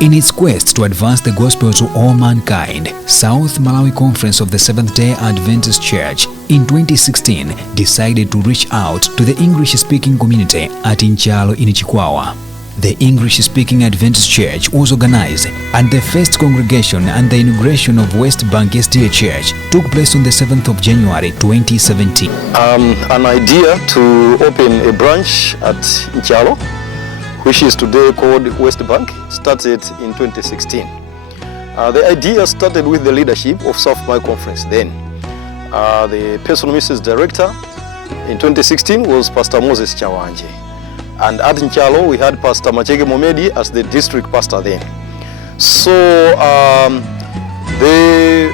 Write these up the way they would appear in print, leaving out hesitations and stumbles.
In its quest to advance the gospel to all mankind, South Malawi Conference of the Seventh-Day Adventist Church in 2016 decided to reach out to the English-speaking community at Nchalo in Chikwawa. The English-speaking Adventist Church was organized, and the first congregation and the inauguration of Westbank SDA Church took place on the 7th of January 2017. An idea to open a branch at Nchalo, which is today called Westbank, started in 2016. The idea started with the leadership of South Malawi Conference then. The personal Mrs. Director in 2016 was Pastor Moses Chawanje. And at Nchalo we had Pastor Machege Momedi as the district pastor then. So the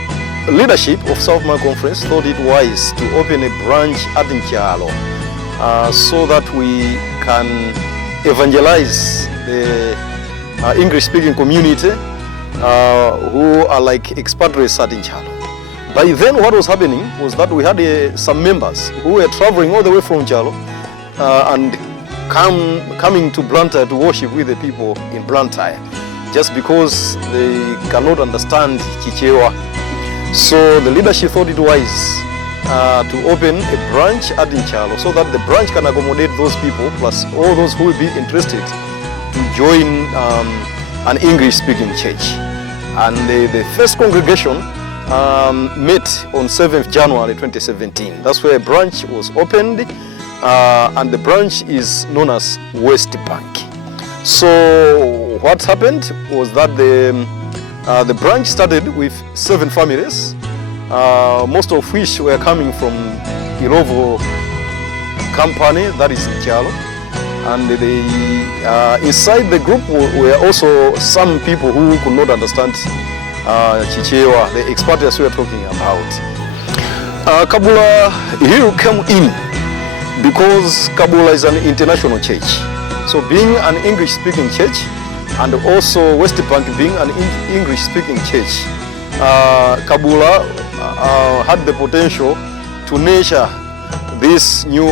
leadership of South Malawi Conference thought it wise to open a branch at Nchalo so that we can evangelize the English-speaking community who are like expatriates at Nchalo. By then what was happening was that we had some members who were traveling all the way from Nchalo and coming to Blantyre to worship with the people in Blantyre just because they cannot understand Chikwawa. So the leadership thought it wise to open a branch at Nchalo so that the branch can accommodate those people plus all those who will be interested to join an English-speaking church. And the first congregation met on 7th January 2017. That's where a branch was opened, and the branch is known as Westbank. So what happened was that the branch started with 7 families, most of which were coming from Irovo company, that is Nchalo. And inside the group were also some people who could not understand Chikwawa, the expatriates we are talking about. Khaula here came in because Khaula is an international church. So being an English-speaking church and also Westbank being an English-speaking church, Khaula had the potential to nurture this new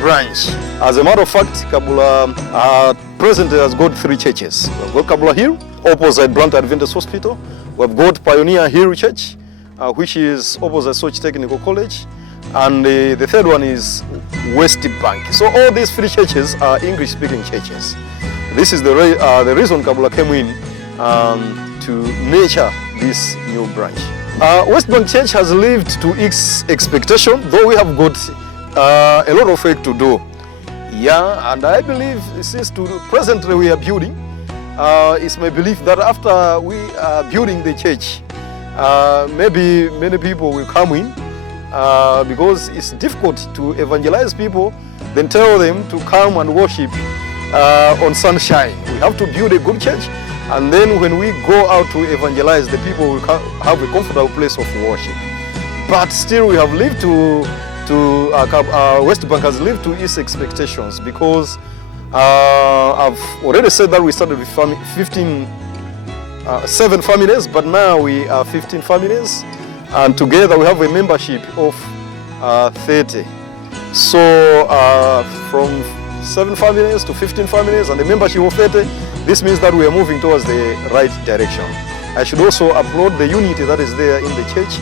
branch. As a matter of fact, Khaula presently has got 3 churches. We've got Khaula Hill, opposite Blantyre Adventist Hospital. We've got Pioneer Hill Church, which is opposite Soch Technical College. And the third one is Westbank. So all these 3 churches are English-speaking churches. This is the reason Khaula came in to nurture this new branch. Westbank Church has lived to its expectation, though we have got a lot of work to do. Yeah, and I believe since presently we are building, it's my belief that after we are building the church, maybe many people will come in because it's difficult to evangelize people, then tell them to come and worship on sunshine. We have to build a good church, and then when we go out to evangelize, the people will have a comfortable place of worship. But still we have lived Westbank has lived to its expectations because I've already said that we started with 7 families, but now we are 15 families, and together we have a membership of 30. So from 7 families to 15 families and a membership of 30, this means that we are moving towards the right direction. I should also applaud the unity that is there in the church.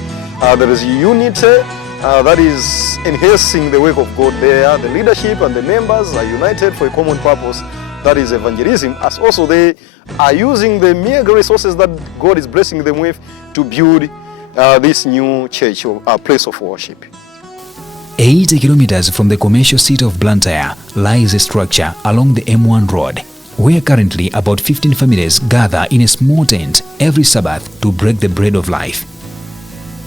There is unity that is enhancing the work of God there. The leadership and the members are united for a common purpose, that is evangelism, as also they are using the meager resources that God is blessing them with to build this new church, or a place of worship. 80 kilometers from the commercial city of Blantyre lies a structure along the M1 road, where currently about 15 families gather in a small tent every Sabbath to break the bread of life.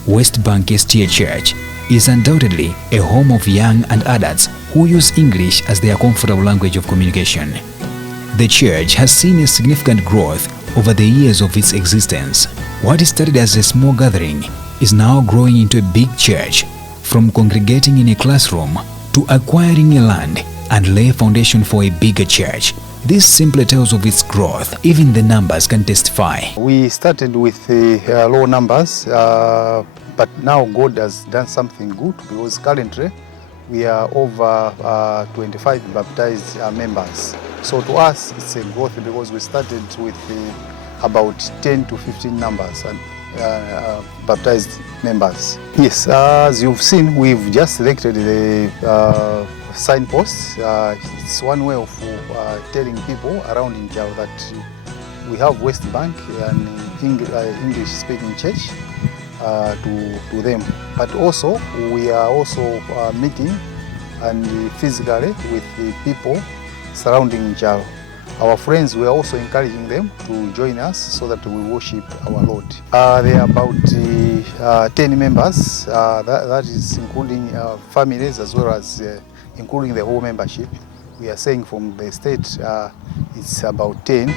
Westbank SDA Church is undoubtedly a home of young and adults who use English as their comfortable language of communication. The church has seen a significant growth over the years of its existence. What started as a small gathering is now growing into a big church, from congregating in a classroom to acquiring a land and lay a foundation for a bigger church. This simply tells of its growth. Even the numbers can testify. We started with low numbers, but now God has done something good, because currently we are over 25 baptized members. So to us it's a growth, because we started with about 10 to 15 numbers and baptized members. Yes, as you've seen, we've just selected the signposts. It's one way of telling people around Nchalo that we have Westbank, an English-speaking church, to them. But also, we are also meeting and physically with the people surrounding Nchalo. Our friends, we are also encouraging them to join us so that we worship our Lord. There are about 10 members, that is including families as well as including the whole membership. We are saying from the state it's about 10,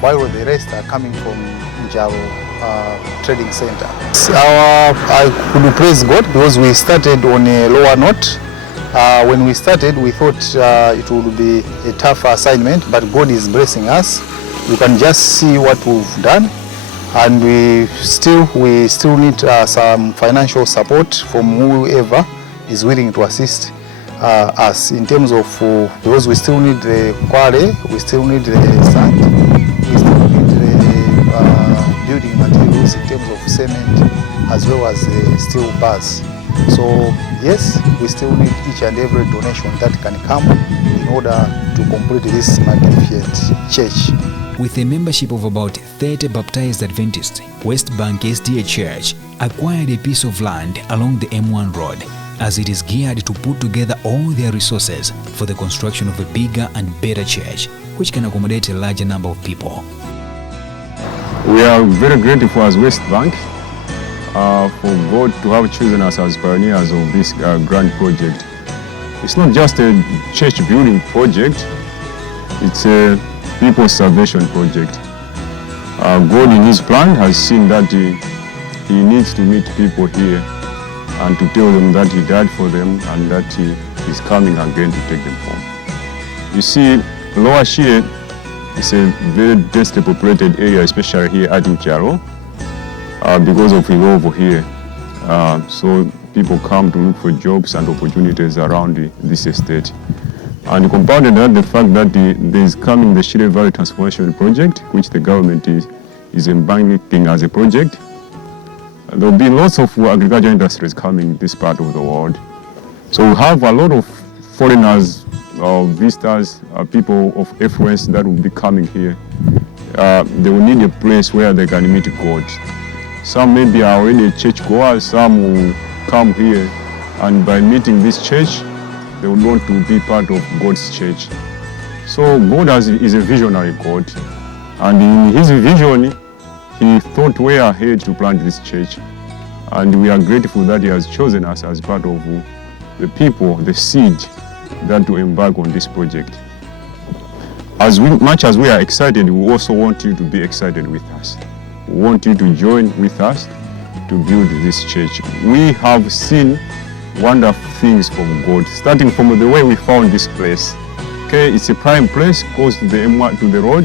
while the rest are coming from Nchalo Trading Center. I could praise God because we started on a lower note. When we started, we thought it would be a tough assignment, but God is blessing us. You can just see what we've done, and we still need some financial support from whoever is willing to assist us in terms of, because we still need the quarry, we still need the sand, we still need the building materials in terms of cement as well as steel bars. So yes, we still need each and every donation that can come in order to complete this magnificent church. With a membership of about 30 baptized Adventists, Westbank SDA Church acquired a piece of land along the M1 road, as it is geared to put together all their resources for the construction of a bigger and better church, which can accommodate a larger number of people. We are very grateful as Westbank for God to have chosen us as pioneers of this grand project. It's not just a church building project, it's a people's salvation project. God in His plan has seen that He needs to meet people here and to tell them that He died for them and that He is coming again to take them home. You see, Lower Shire is a very densely populated area, especially here at Nchalo, because of the law over here. So people come to look for jobs and opportunities around this estate. And compounded that, the fact that there is coming the Shire Valley Transformation Project, which the government is embarking as a project. There will be lots of agriculture industries coming this part of the world. So we have a lot of foreigners, visitors, people of influence that will be coming here. They will need a place where they can meet God. Some maybe are already churchgoers, some will come here, and by meeting this church, they will want to be part of God's church. So God is a visionary God, and in His vision, He thought way ahead to plant this church. And we are grateful that He has chosen us as part of the people, the seed that will embark on this project. As much as we are excited, we also want you to be excited with us. We want you to join with us to build this church. We have seen wonderful things from God, starting from the way we found this place. Okay, it's a prime place close to the M1 to the road,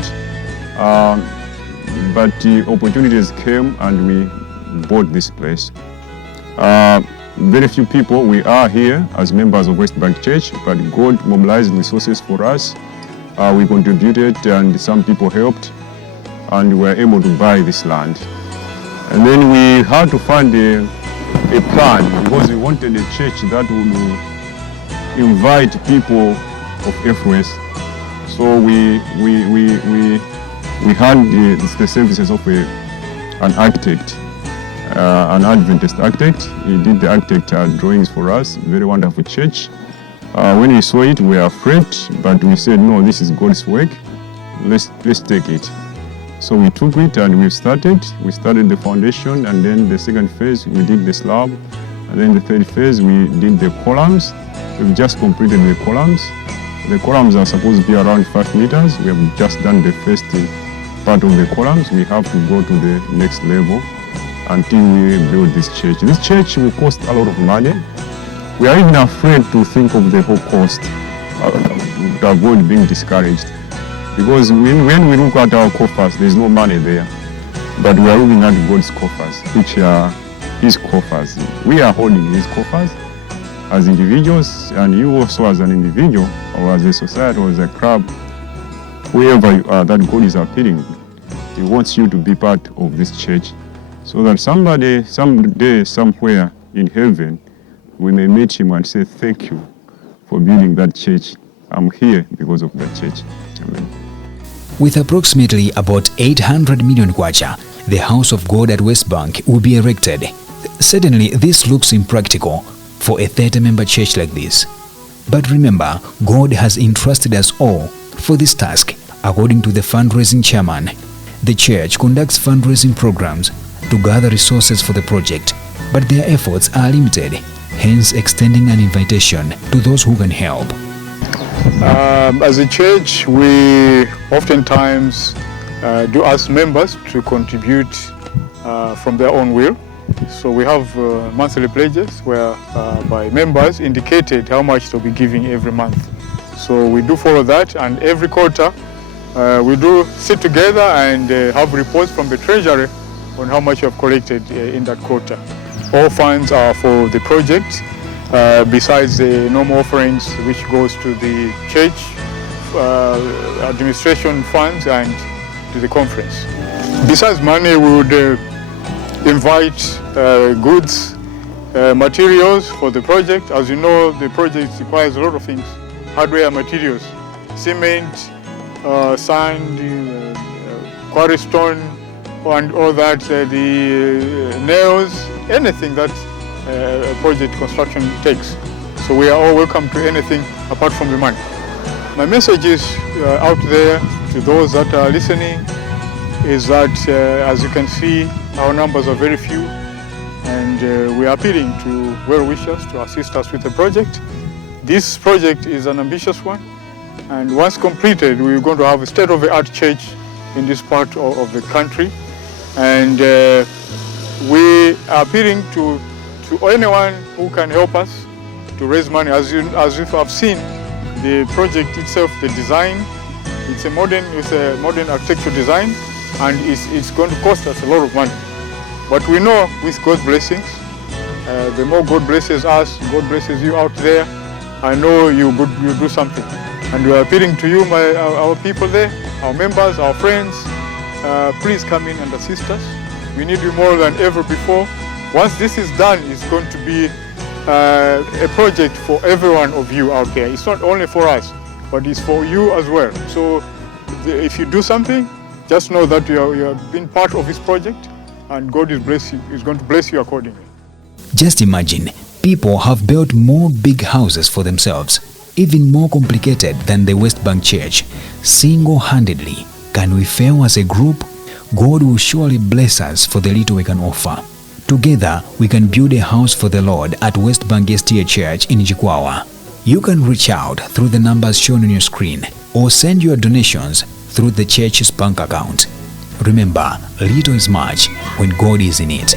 but the opportunities came and we bought this place. Very few people, we are here as members of Westbank Church, but God mobilized resources for us. We contributed and some people helped, and we were able to buy this land. And then we had to find a plan, because we wanted a church that would invite people of influence. So we had the services of an architect, an Adventist architect. He did the architect drawings for us. Very wonderful church. When we saw it, we were afraid, but we said, no, this is God's work. Let's take it. So we took it and we started. We started the foundation, and then the second phase we did the slab, and then the third phase we did the columns. We've just completed the columns. The columns are supposed to be around 5 meters. We have just done the first part of the columns. We have to go to the next level until we build this church. This church will cost a lot of money. We are even afraid to think of the whole cost to avoid being discouraged. Because when we look at our coffers, there's no money there. But we are looking at God's coffers, which are His coffers. We are holding His coffers as individuals, and you also as an individual, or as a society, or as a club, wherever you are, that God is appealing He wants you to be part of this church so that someday, somewhere in heaven, we may meet him and say, thank you for building that church. I'm here because of that church. Amen. With approximately about 800 million kwacha, the House of God at Westbank will be erected. Certainly, this looks impractical for a 30-member church like this. But remember, God has entrusted us all for this task. According to the fundraising chairman, the church conducts fundraising programs to gather resources for the project, but their efforts are limited, hence extending an invitation to those who can help. As a church, we oftentimes do ask members to contribute from their own will. So we have monthly pledges where by members indicated how much they'll be giving every month. So we do follow that, and every quarter we do sit together and have reports from the treasury on how much we have collected in that quarter. All funds are for the project, besides the normal offerings which goes to the church, administration funds and to the conference. Besides money, we would invite goods, materials for the project. As you know, the project requires a lot of things, hardware materials, cement, sand, quarry stone, and all that, the nails, anything that project construction takes. So we are all welcome to anything apart from the money. My message is out there to those that are listening is that as you can see, our numbers are very few, and we are appealing to well-wishers to assist us with the project. This project is an ambitious one, and once completed, we're going to have a state-of-the-art church in this part of the country, and we are appealing to anyone who can help us to raise money. As you have seen, the project itself, the design, it's a modern architectural design, and it's going to cost us a lot of money. But we know with God's blessings, the more God blesses us, God blesses you out there, I know you do something. And we are appealing to you, our people there, our members, our friends, please come in and assist us. We need you more than ever before. Once this is done, it's going to be a project for every one of you out there. It's not only for us, but it's for you as well. So if you do something, just know that you have been part of this project, and God is going to bless you accordingly. Just imagine, people have built more big houses for themselves, even more complicated than the Westbank Church. Single-handedly, can we fail as a group? God will surely bless us for the little we can offer. Together, we can build a house for the Lord at Westbank SDA Church in Chikwawa. You can reach out through the numbers shown on your screen or send your donations through the church's bank account. Remember, little is much when God is in it.